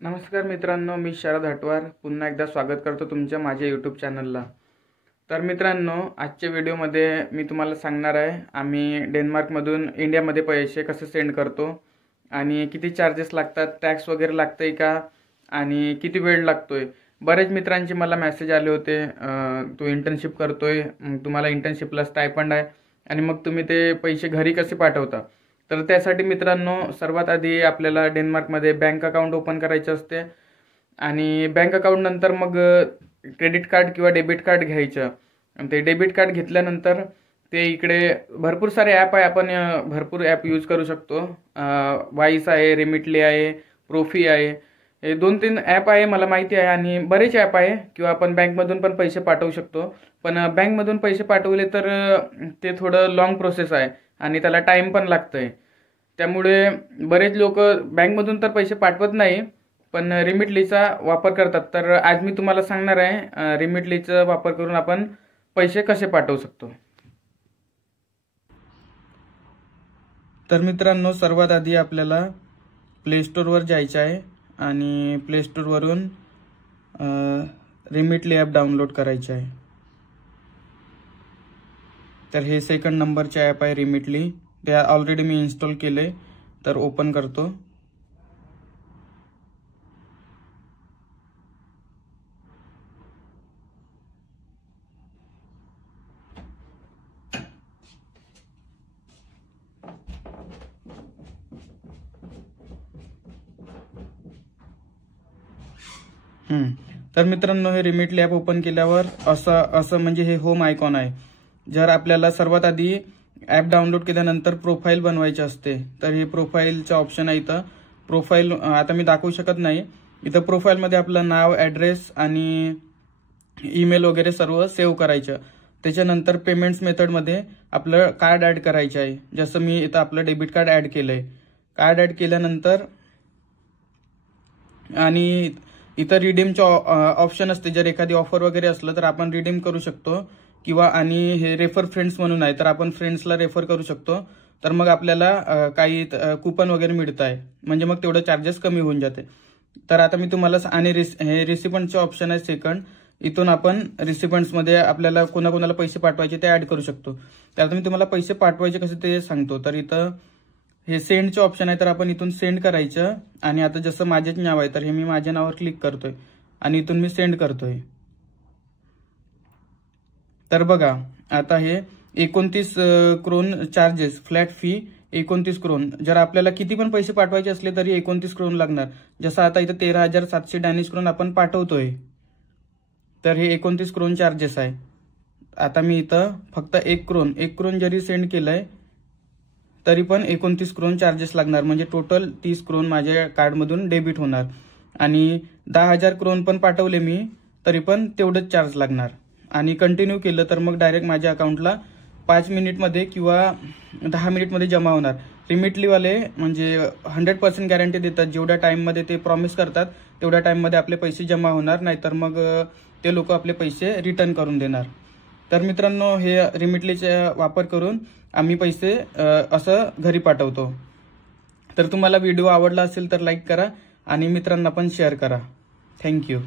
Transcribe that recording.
नमस्कार मित्रांनो, मी शरद हटवार पुन्हा एकदा स्वागत करतो तुमच्या माझ्या यूट्यूब चॅनलला। तर मित्रांनो, आजच्या व्हिडिओमध्ये मी तुम्हाला सांगणार आहे आम्ही डेन्मार्कमधून इंडियामध्ये पैसे कसे सेंड करतो आणि किती चार्जेस लागतात, टॅक्स वगैरे लागतंय का आणि किती वेळ लागतोय। बरेच मित्रांचे मला मेसेज आले होते, तू इंटर्नशिप करतोय, तुम्हाला इंटर्नशिपला स्टायपंड आहे आणि मग तुम्ही ते पैसे घरी कसे पाठवता। तर त्यासाठी मित्रांनो, सर्वात आधी आपल्याला डेन्मार्कमध्ये बँक अकाउंट ओपन करायचे असते आणि बँक अकाउंट नंतर मग क्रेडिट कार्ड किंवा डेबिट कार्ड घ्यायचं। ते डेबिट कार्ड घेतल्यानंतर ते इकडे भरपूर सारे ॲप आहे, आपण भरपूर ॲप यूज करू शकतो। वाईस आहे, रेमिटली आहे, प्रोफी आहे, हे 2-3 ॲप आहे मला माहिती आहे आणि बरेच ॲप आहे किंवा आपण बँकमधून पण पैसे पाठवू शकतो। पण बँकमधून पैसे पाठवले तर ते थोडं लॉंग प्रोसेस आहे आणि त्याला टाइम पण लागतंय। त्यामुळे बरेच लोक बँकमधून तर पैसे पाठवत नाही पण रिमिटलीचा वापर करतात। तर आज मी तुम्हाला सांगणार आहे रिमिटलीचा वापर करून आपण पैसे कसे पाठवू शकतो। तर मित्रांनो, सर्वात आधी आपल्याला प्ले स्टोअरवर जायचं आहे आणि प्ले स्टोअरवरून रिमिटली ॲप डाउनलोड करायचे आहे। तर हे सेकंड नंबरचे ॲप आहे रिमिटली, ते ऑलरेडी मी इन्स्टॉल केले। तर ओपन करतो। तर मित्रांनो, हे रिमिटली ॲप ओपन केल्यावर असं म्हणजे हे होम आयकॉन आहे। जर आपल्याला सर्वात आधी ॲप डाउनलोड केल्यानंतर प्रोफाईल बनवायची असते, तर हे प्रोफाईलचं ऑप्शन आहे। इथं प्रोफाईल आता मी दाखवू शकत नाही। इथं प्रोफाईलमध्ये आपलं नाव, ॲड्रेस आणि ईमेल वगैरे सर्व सेव्ह करायचं। त्याच्यानंतर पेमेंट्स मेथडमध्ये आपलं कार्ड ॲड करायचं आहे। जसं मी इथं आपलं डेबिट कार्ड ॲड केलंय। कार्ड ॲड केल्यानंतर आणि इथं रिडीमचं ऑप्शन असते। जर एखादी ऑफर वगैरे असलं तर आपण रिडीम करू शकतो किंवा आणि हे रेफर फ्रेंड्स म्हणून आहे, तर आपण फ्रेंड्सला रेफर करू शकतो। तर मग आपल्याला काही कुपन वगैरे मिळत आहे, म्हणजे मग तेवढं चार्जेस कमी होऊन जाते। तर आता मी तुम्हाला आणि हे रिसिपंटचं ऑप्शन आहे सेकंड, इथून आपण रिसिपंट्समध्ये आपल्याला कोणाकोणाला पैसे पाठवायचे ते ऍड करू शकतो। तर आता मी तुम्हाला पैसे पाठवायचे कसे ते सांगतो। तर इथं हे सेंडचं ऑप्शन आहे, तर आपण इथून सेंड करायचं आणि आता जसं माझेच नाव आहे तर हे मी माझ्या नावावर क्लिक करतोय आणि इथून मी सेंड करतोय। तर बघा, आता हे 29 krone charges, flat fee 29 krone. जर आपल्याला किती पण पैसे पाठवायचे असले तरी 29 क्रोन लागणार। जसं आता इथं 13,700 डॅनिश क्रोन आपण पाठवतोय, तर हे 29 क्रोन चार्जेस आहे। आता मी इथं फक्त 1 क्रोन जरी सेंड केलंय तरी पण 29 क्रोन चार्जेस लागणार, म्हणजे टोटल 30 क्रोन माझ्या कार्डमधून डेबिट होणार। आणि 10,000 क्रोन पण पाठवले मी तरी पण तेवढंच चार्ज लागणार। आणि कंटिन्यू केलं तर मग डायरेक्ट माझ्या अकाउंटला 5 मिनिटमध्ये किंवा 10 मिनिटमध्ये जमा होणार। रिमिटलीवाले म्हणजे 100% गॅरंटी देतात, जेवढ्या टाइममध्ये ते प्रॉमिस करतात तेवढ्या टाइममध्ये आपले पैसे जमा होणार, नाहीतर मग ते लोक आपले पैसे रिटर्न करून देणार। तर मित्रांनो, हे रिमिटलीचा वापर करून आम्ही पैसे असं घरी पाठवतो। तर तुम्हाला व्हिडिओ आवडला असेल तर लाईक करा आणि मित्रांना पण शेअर करा। थँक्यू।